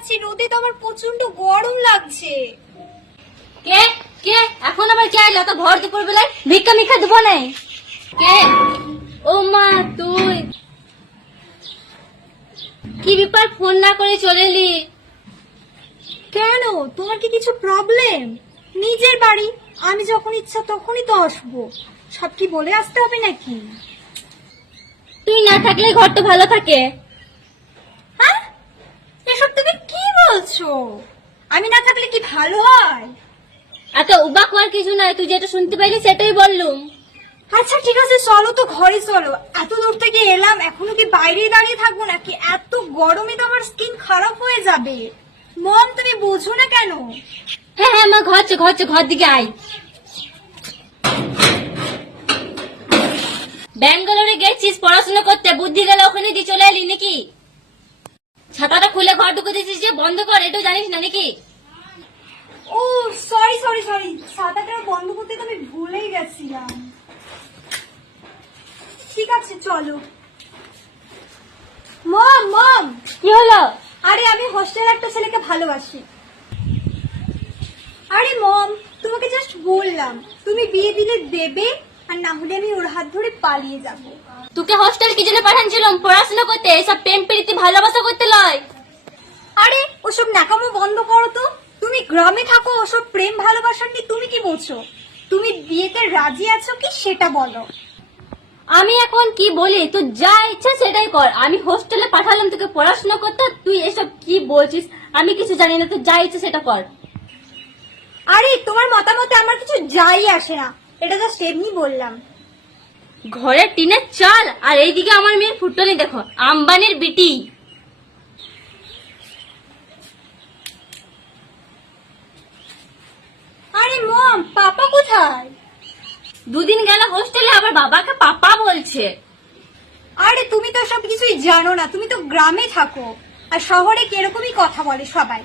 যাচ্ছি, রোদে তো আমার প্রচন্ড গরম লাগছে। কে কে এখন আবার কে আইলো তো ভর দুপুর বেলায়? ভিক্ষা মিক্ষা দেবো নাই কে? ও মা তুই কি ব্যাপার, ফোন না করে চলে এলি? কেন, তোমার কি কিছু প্রবলেম? নিজের বাড়ি, আমি যখন ইচ্ছা তখনই তো আসবো। সব কি বলে আসতে হবে নাকি? তুই না থাকলে ঘরটা ভালো থাকে। হ্যাঁ, এসব তুমি কি বলছো? আমি না থাকলে কি ভালো হয়? এত উবাক হওয়ার কিছু নাই, তুই যেটা শুনতে পাইলি সেটাই বললুম। আচ্ছা ঠিক আছে, চলো তো ঘরে চলো। এত দূর থেকে এলাম, এখনো কি বাইরে দাঁড়িয়ে থাকবো নাকি? এত গরমে তো আমার স্কিন খারাপ হয়ে যাবে। মম, তুমি বোঝো না কেন? হ্যাঁ হ্যাঁ মা, ঘর দিকে আয়। ব্যাঙ্গালোরে গেছিস পড়াশোনা করতে, বুদ্ধি গেল ওখানে দিয়ে চলে এলি নাকি? ছাতাটা খুলে ঘর ঢুকে দিয়েছিস যে, বন্ধ কর, এটাও জানিস না নাকি? ও সরি সরি সরি, ছাতাটা বন্ধ করতে তো আমি ভুলেই গেছিলাম। ঠিক আছে চলো। মম মম, কি হলো? আরে আমি হোস্টেলে একটা ছেলেকে ভালোবাসি। আরে মম, তোমাকে জাস্ট বললাম, তুমি বিয়ে দিলে দেবে, আর না হলে আমি ওর হাত ধরে পালিয়ে যাব। তোকে হোস্টেল কি জন্য পাঠাচ্ছিলাম? পড়াশোনা করতে, এসব প্রেম প্রীতি ভালোবাসা করতে লয়। আরে ওসব ন্যাকামো বন্ধ করো তো। তুমি গ্রামে থাকো, ওসব প্রেম ভালোবাসা নিয়ে তুমি কি বলছো? তুমি বিয়েতে রাজি আছো কি সেটা বলো। আমি এখন কি বলি, তুই যা ইচ্ছা সেটাই কর। আমি হোস্টেলে পাঠালাম তোকে পড়াশোনা করতে, তুই এসব কি বলছিস? আমি কিছু জানি না, তুই যা ইচ্ছা সেটা কর। আরে তোমার মতামতে আমার কিছু যাই আসে না, এটা জাস্ট এমনি বললাম। ঘরের টিনের চাল আর এইদিকে আমার মেয়ের ফুটনি দেখো, আম্বানির বিটি। আরে মম, পাপা কোথায়? দুদিন গেল হোস্টেলে, আবার বাবাকে পাপা বলছে। আরে তুমি তো সব কিছুই জানো না, তুমি তো গ্রামে থাকো, আর শহরে কিরকমই কথা বলে সবাই।